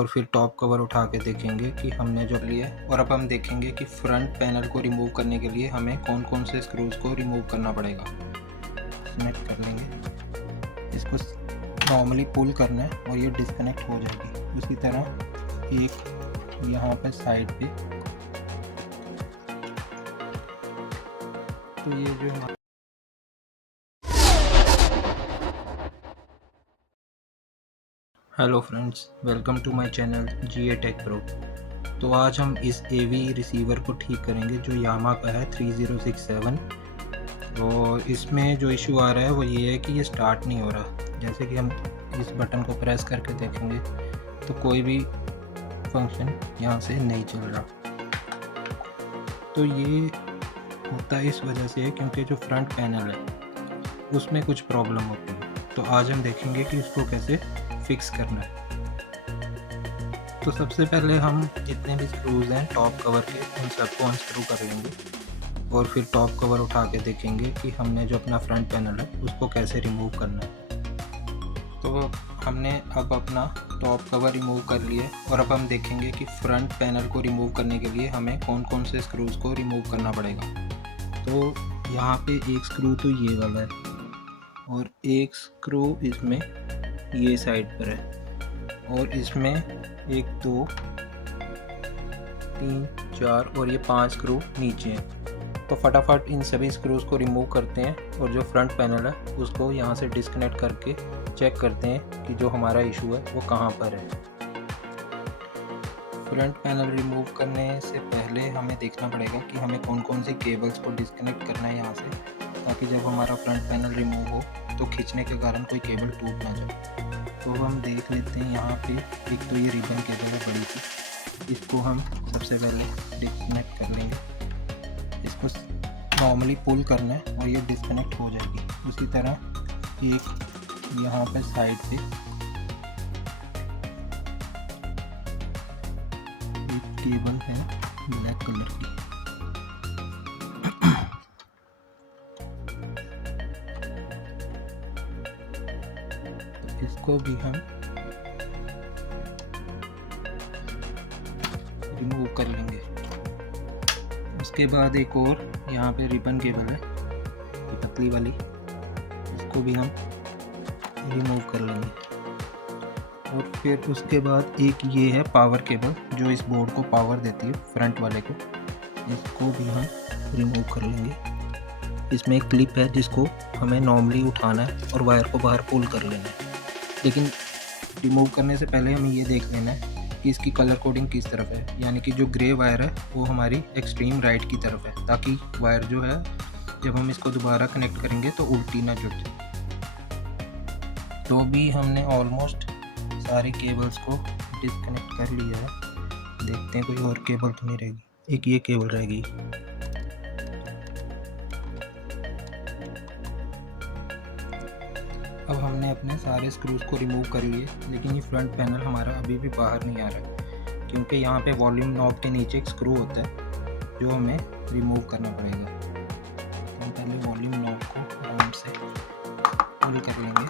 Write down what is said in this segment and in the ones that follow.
और फिर top cover उठा के देखेंगे कि हमने जो लिए। और अब हम देखेंगे कि फ्रंट पैनल को रिमूव करने के लिए हमें कौन कौन से स्क्रूज़ को रिमूव करना पड़ेगा। कनेक्ट कर लेंगे, इसको नॉर्मली पुल करना है और ये डिस्कनेक्ट हो जाएगी। उसी तरह एक यहाँ पे साइड पे, तो ये जो hello friends, welcome to my channel GA tech pro. तो आज हम इस AV रिसीवर को ठीक करेंगे जो यामा का है 3067। और इसमें जो इशू आ रहा है वो ये है कि ये स्टार्ट नहीं हो रहा। जैसे कि हम इस बटन को प्रेस करके देखेंगे तो कोई भी फंक्शन यहाँ से नहीं चल रहा। तो ये होता है इस वजह से क्योंकि जो फ्रंट पैनल है उसमें कुछ प्रॉब्लम होती है। तो आज हम देखेंगे कि उसको कैसे फिक्स करना है। तो सबसे पहले हम जितने भी स्क्रूज हैं टॉप कवर के उन सबको अनस्क्रू कर लेंगे और फिर टॉप कवर उठा के देखेंगे कि हमने जो अपना फ्रंट पैनल है उसको कैसे रिमूव करना है। तो हमने अब अपना टॉप कवर रिमूव कर लिए और अब हम देखेंगे कि फ्रंट पैनल को रिमूव करने के लिए हमें कौन कौन से स्क्रूज को रिमूव करना पड़ेगा। तो यहाँ पे एक स्क्रू तो ये वाला है और एक स्क्रू इसमें ये साइड पर है और इसमें 1 2 3 4 और ये 5 स्क्रू नीचे हैं। तो फटाफट इन सभी स्क्रूज़ को रिमूव करते हैं और जो फ्रंट पैनल है उसको यहाँ से डिस्कनेक्ट करके चेक करते हैं कि जो हमारा इशू है वो कहाँ पर है। फ्रंट पैनल रिमूव करने से पहले हमें देखना पड़ेगा कि हमें कौन कौन सी केबल्स को डिस्कनेक्ट करना है यहाँ से, ताकि जब हमारा फ्रंट पैनल रिमूव हो तो खींचने के कारण कोई केबल टूट ना जाए। तो हम देख लेते हैं यहाँ पे एक तो ये रिबन केबल है बड़ी सी, इसको हम सबसे पहले डिस्कनेक्ट कर लेंगे। इसको नॉर्मली पुल करना है और ये डिस्कनेक्ट हो जाएगी। उसी तरह एक यहाँ पे साइड पे एक केबल है ब्लैक कलर की, इसको भी हम रिमूव कर लेंगे। उसके बाद एक और यहाँ पे रिबन केबल है ये पतली वाली, इसको भी हम रिमूव कर लेंगे। और फिर उसके बाद एक ये है पावर केबल जो इस बोर्ड को पावर देती है फ्रंट वाले को, इसको भी हम रिमूव कर लेंगे। इसमें एक क्लिप है जिसको हमें नॉर्मली उठाना है और वायर को बाहर पुल कर लेना है। लेकिन रिमूव करने से पहले हमें ये देख लेना है कि इसकी कलर कोडिंग किस तरफ है, यानी कि जो ग्रे वायर है वो हमारी एक्सट्रीम राइट की तरफ है, ताकि वायर जो है जब हम इसको दोबारा कनेक्ट करेंगे तो उल्टी ना जुड़ जाए। तो भी हमने ऑलमोस्ट सारी केबल्स को डिस्कनेक्ट कर लिया है। देखते हैं कोई और केबल तो नहीं रहेगी, एक ये केबल रहेगी। अब हमने अपने सारे स्क्रूज को रिमूव कर लिए, लेकिन ये फ्रंट पैनल हमारा अभी भी बाहर नहीं आ रहा है क्योंकि यहाँ पे वॉल्यूम नॉब के नीचे एक स्क्रू होता है जो हमें रिमूव करना पड़ेगा। तो हम पहले वॉल्यूम नॉब को आराम से पुल कर लेंगे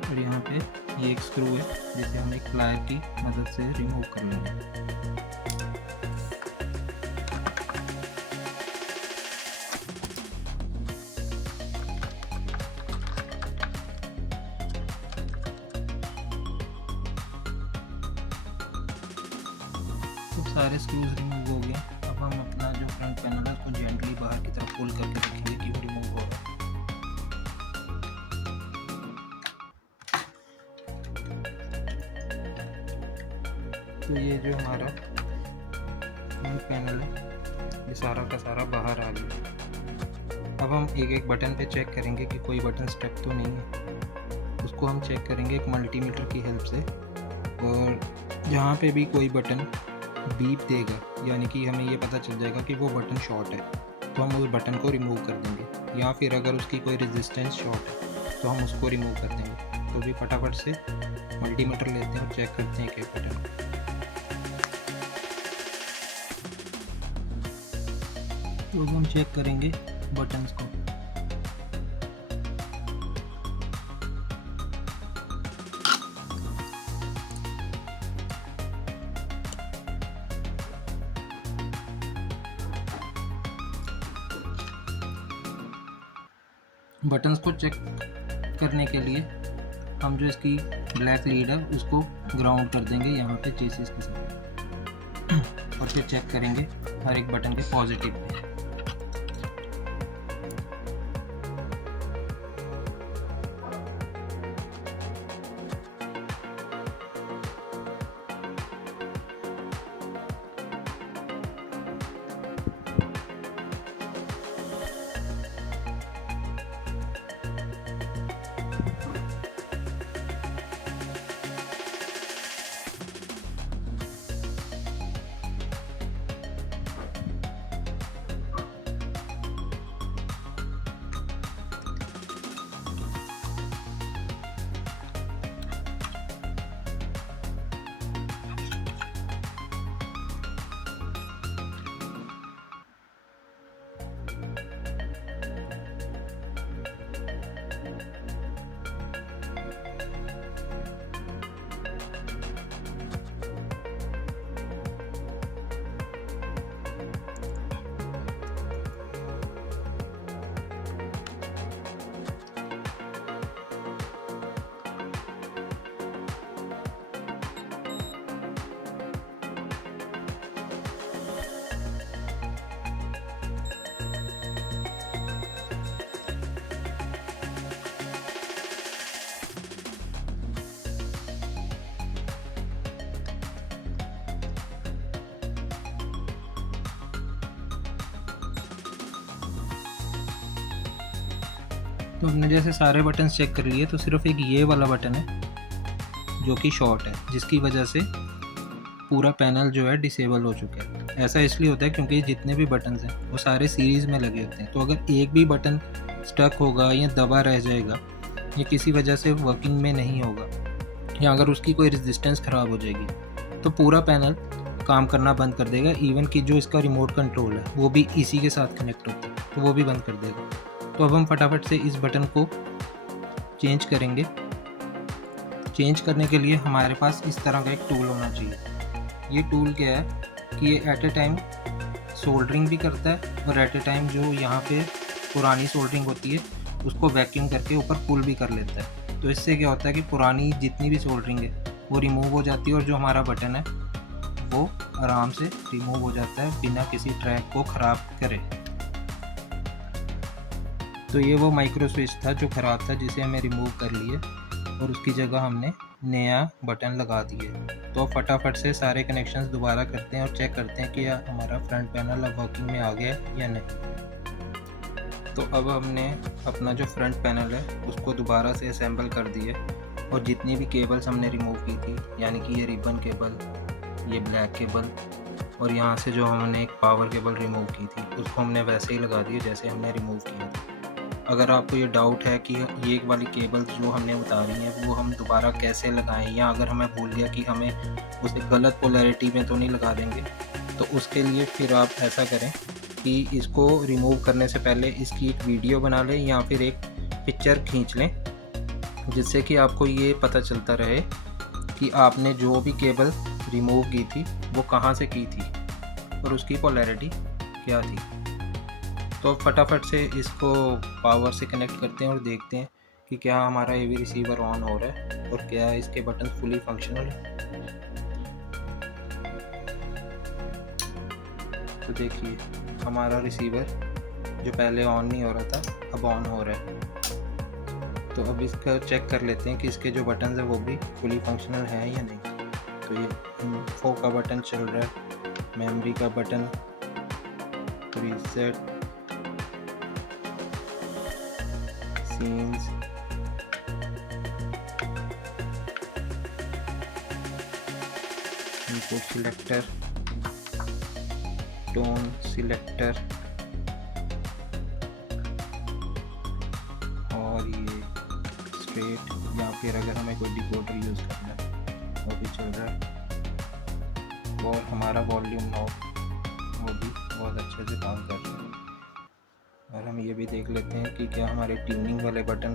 और यहाँ पे ये एक स्क्रू है जिसे हम एक प्लायर की मदद से रिमूव कर लेंगे। तो सारे स्क्रूज रिमूव हो गए। अब हम अपना जो फ्रंट पैनल है उसको जेंटली बाहर की तरफ पुल करके देखेंगे कि वो रिमूव हो रहा है। तो ये जो हमारा फ्रंट पैनल है ये सारा का सारा बाहर आ गया। अब हम एक एक बटन पे चेक करेंगे कि कोई बटन स्टक तो नहीं है। उसको हम चेक करेंगे एक मल्टीमीटर की हेल्प से, और जहाँ पे भी कोई बटन बीप देगा यानी कि हमें ये पता चल जाएगा कि वो बटन शॉर्ट है, तो हम उस बटन को रिमूव कर देंगे। या फिर अगर उसकी कोई रेजिस्टेंस शॉर्ट है तो हम उसको रिमूव कर देंगे। तो भी फटाफट से मल्टीमीटर लेते हैं और चेक करते हैं एक बटन को। तो हम चेक करेंगे बटन्स को। बटन्स को चेक करने के लिए हम जो इसकी ब्लैक लीड है उसको ग्राउंड कर देंगे यहाँ पे चेसिस के साथ और फिर चेक करेंगे हर एक बटन के पॉजिटिव पे। तो हमने जैसे सारे बटन चेक कर लिए, तो सिर्फ एक ये वाला बटन है जो कि शॉर्ट है, जिसकी वजह से पूरा पैनल जो है डिसेबल हो चुका है। ऐसा इसलिए होता है क्योंकि जितने भी बटन्स हैं वो सारे सीरीज़ में लगे होते हैं। तो अगर एक भी बटन स्टक होगा या दबा रह जाएगा या किसी वजह से वर्किंग में नहीं होगा या अगर उसकी कोई रेजिस्टेंस ख़राब हो जाएगी तो पूरा पैनल काम करना बंद कर देगा। इवन कि जो इसका रिमोट कंट्रोल है वो भी इसी के साथ कनेक्ट होता है, तो वो भी बंद कर देगा। तो अब हम फटाफट से इस बटन को चेंज करेंगे। चेंज करने के लिए हमारे पास इस तरह का एक टूल होना चाहिए। ये टूल क्या है कि ये एट ए टाइम सोल्डरिंग भी करता है और एट ए टाइम जो यहाँ पे पुरानी सोल्डरिंग होती है उसको वैक्यूम करके ऊपर पुल भी कर लेता है। तो इससे क्या होता है कि पुरानी जितनी भी सोल्डरिंग है वो रिमूव हो जाती है और जो हमारा बटन है वो आराम से रिमूव हो जाता है बिना किसी ट्रैक को ख़राब करे। तो ये वो माइक्रो स्विच था जो ख़राब था, जिसे हमें रिमूव कर लिए और उसकी जगह हमने नया बटन लगा दिए। तो अब फटाफट से सारे कनेक्शंस दोबारा करते हैं और चेक करते हैं कि हमारा फ्रंट पैनल अब वर्किंग में आ गया या नहीं। तो अब हमने अपना जो फ्रंट पैनल है उसको दोबारा से असेंबल कर दिए और जितनी भी केबल्स हमने रिमूव की थी, यानी कि ये रिबन केबल, ये ब्लैक केबल और यहाँ से जो हमने एक पावर केबल रिमूव की थी उसको हमने वैसे ही लगा दिए जैसे हमने रिमूव किया था। अगर आपको ये डाउट है कि ये वाली केबल्स जो हमने उतारी हैं वो हम दोबारा कैसे लगाएं, या अगर हमें भूल गया कि हमें उसे गलत पोलैरिटी में तो नहीं लगा देंगे, तो उसके लिए फिर आप ऐसा करें कि इसको रिमूव करने से पहले इसकी एक वीडियो बना लें या फिर एक पिक्चर खींच लें, जिससे कि आपको ये पता चलता रहे कि आपने जो भी केबल रिमूव की थी वो कहाँ से की थी और उसकी पोलैरिटी क्या थी। तो फटाफट से इसको पावर से कनेक्ट करते हैं और देखते हैं कि क्या हमारा AV रिसीवर ऑन हो रहा है और क्या इसके बटन फुली फंक्शनल है। तो देखिए हमारा रिसीवर जो पहले ऑन नहीं हो रहा था अब ऑन हो रहा है। तो अब इसका चेक कर लेते हैं कि इसके जो बटन है वो भी फुली फंक्शनल है या नहीं। तो ये इन्फो का बटन चल रहा है, मेमोरी का button, preset, scenes, input selector, tone selector और ये स्ट्रेट, या फिर अगर हमें कोई डिकोडर यूज़ करना है वो भी चल रहा है। और हमारा वॉल्यूम नॉब वो भी बहुत अच्छे से काम कर रहा है। और हम ये भी देख लेते हैं कि क्या हमारे ट्यूनिंग वाले बटन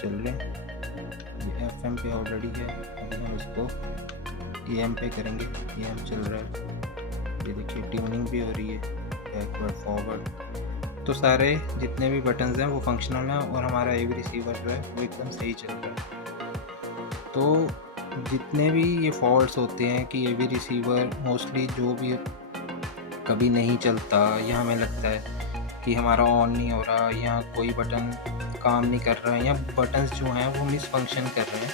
चल रहे हैं। ये FM पे ऑलरेडी है, अभी हम इसको AM पे करेंगे। AM चल रहा है, ये देखिए ट्यूनिंग भी हो रही है, बैकवर्ड फॉरवर्ड तो सारे जितने भी बटन्स हैं वो फंक्शनल हैं और हमारा AV रिसीवर जो है वो एकदम सही चल रहा है। तो जितने भी ये फॉल्ट्स होते हैं कि AV रिसीवर मोस्टली जो भी कभी नहीं चलता या हमें लगता है कि हमारा ऑन नहीं हो रहा या कोई बटन काम नहीं कर रहा है या बटन्स जो हैं वो मिस फंक्शन कर रहे हैं,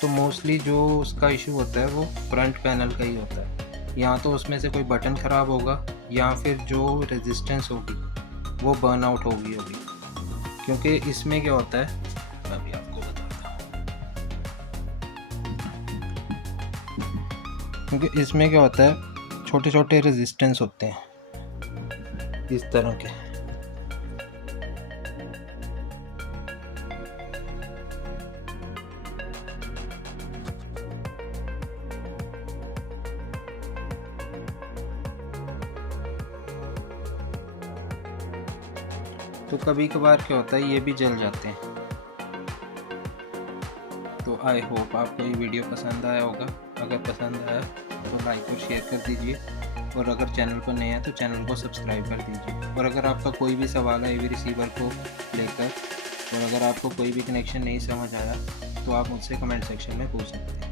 तो मोस्टली जो उसका इशू होता है वो फ्रंट पैनल का ही होता है। या तो उसमें से कोई बटन ख़राब होगा या फिर जो रेजिस्टेंस होगी वो बर्न आउट होगी। क्योंकि इसमें क्या होता है, अभी आपको बताता हूँ। क्योंकि इसमें क्या होता है, छोटे छोटे रेजिस्टेंस होते हैं इस तरह के। तो कभी कभार क्या होता है ये भी जल जाते हैं। तो आई होप आपको ये वीडियो पसंद आया होगा। अगर पसंद आया तो लाइक और शेयर कर दीजिए, और अगर चैनल पर नए हैं तो चैनल को सब्सक्राइब कर दीजिए। और अगर आपका कोई भी सवाल है AV रिसीवर को लेकर, और अगर आपको कोई भी कनेक्शन नहीं समझ आया तो आप मुझसे कमेंट सेक्शन में पूछ सकते हैं।